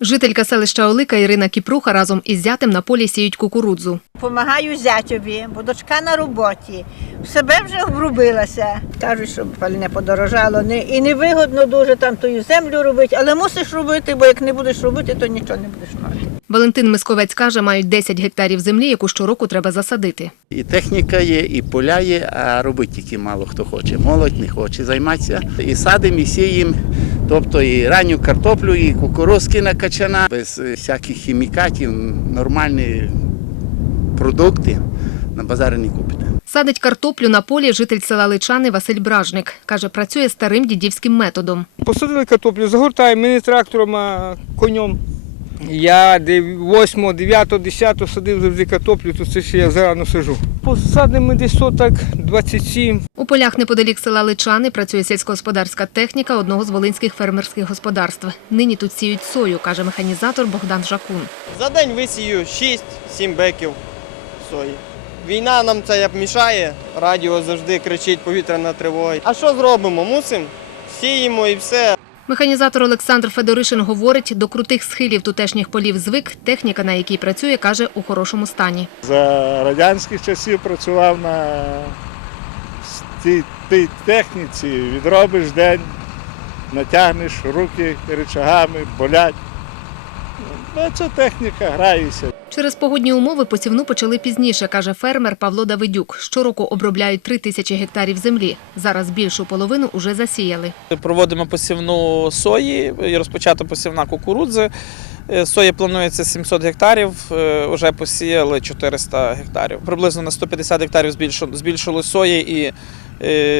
Жителька селища Олика Ірина Кіпруха разом із зятем на полі сіють кукурудзу. Помагаю зятьові, бо дочка на роботі. В себе вже обрубилася. Кажуть, що пальне подорожало. І невигодно дуже там тою землю робити, але мусиш робити, бо як не будеш робити, то нічого не будеш мати. Валентин Мисковець каже, мають 10 гектарів землі, яку щороку треба засадити. І техніка є, і поля є, а робити тільки мало хто хоче. Молодь не хоче займатися. І садимо, і сіємо, тобто і ранню картоплю, і кукурузки на качана, без е, всяких хімікатів, нормальні продукти на базарі не купите. Садить картоплю на полі житель села Личани Василь Бражник. Каже, працює старим дідівським методом. Посадили картоплю, загортаємо, ми не трактором, а конем. Я 8, 9, 10 садив завжди картоплю, то це ще я зарано сажу. Посадимо десь соток 27. У полях неподалік села Личани працює сільськогосподарська техніка одного з волинських фермерських господарств. Нині тут сіють сою, каже механізатор Богдан Жакун. За день висію 6-7 беків сої. Війна нам це як мішає, радіо завжди кричить повітряна тривога. А що зробимо? Мусимо, сіємо і все. Механізатор Олександр Федоришин говорить, до крутих схилів тутешніх полів звик, техніка, на якій працює, каже, у хорошому стані. За радянських часів працював на тій, техніці, відробиш день, натягнеш руки речагами, болять. Ну, ця техніка грається. Через погодні умови посівну почали пізніше, каже фермер Павло Давидюк. Щороку обробляють три тисячі гектарів землі. Зараз більшу половину уже засіяли. Проводимо посівну сої, і розпочата посівна кукурудзи. Е, Сої планується 700 гектарів, е, вже посіяли 400 гектарів. Приблизно на 150 гектарів збільшу- збільшили сої і е,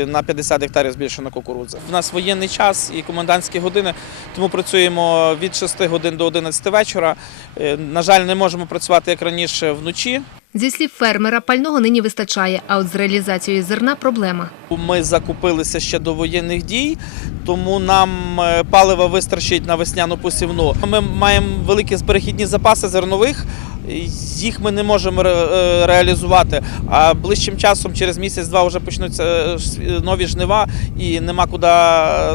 на 50 гектарів збільшено кукурудзи. У нас воєнний час і комендантські години, тому працюємо від 6 годин до 11 вечора. Е, На жаль, не можемо працювати як раніше вночі. Зі слів фермера, пального нині вистачає, а от з реалізацією зерна проблема. Ми закупилися ще до воєнних дій, тому нам е, палива вистачить на весняну посівну. Ми маємо великі перехідні запаси зернових. Їх ми не можемо е, реалізувати. А ближчим часом, через місяць-два, вже почнуться е, нові жнива, і нема куди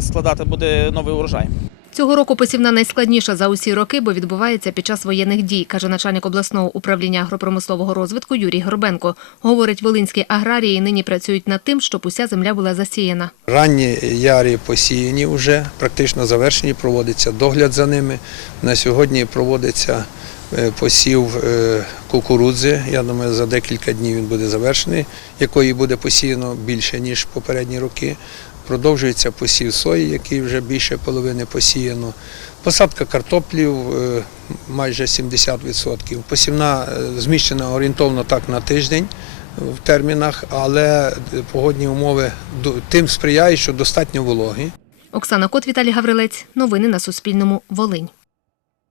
складати буде новий урожай. Цього року посівна найскладніша за усі роки, бо відбувається під час воєнних дій, каже начальник обласного управління агропромислового розвитку Юрій Горбенко. Говорить, волинські аграрії нині працюють над тим, щоб уся земля була засіяна. Ранні ярі посіяні вже, практично завершені, проводиться догляд за ними. На сьогодні проводиться е, посів е, кукурудзи. Я думаю, за декілька днів він буде завершений, якої буде посіяно більше, ніж попередні роки. Продовжується посів сої, який вже більше половини посіяно. Посадка картоплів е, майже 70%. Посівна е, зміщена орієнтовно так на тиждень в термінах, але погодні умови тим сприяють, що достатньо вологі. Оксана Кот, Віталій Гаврилець. Новини на Суспільному. Волинь.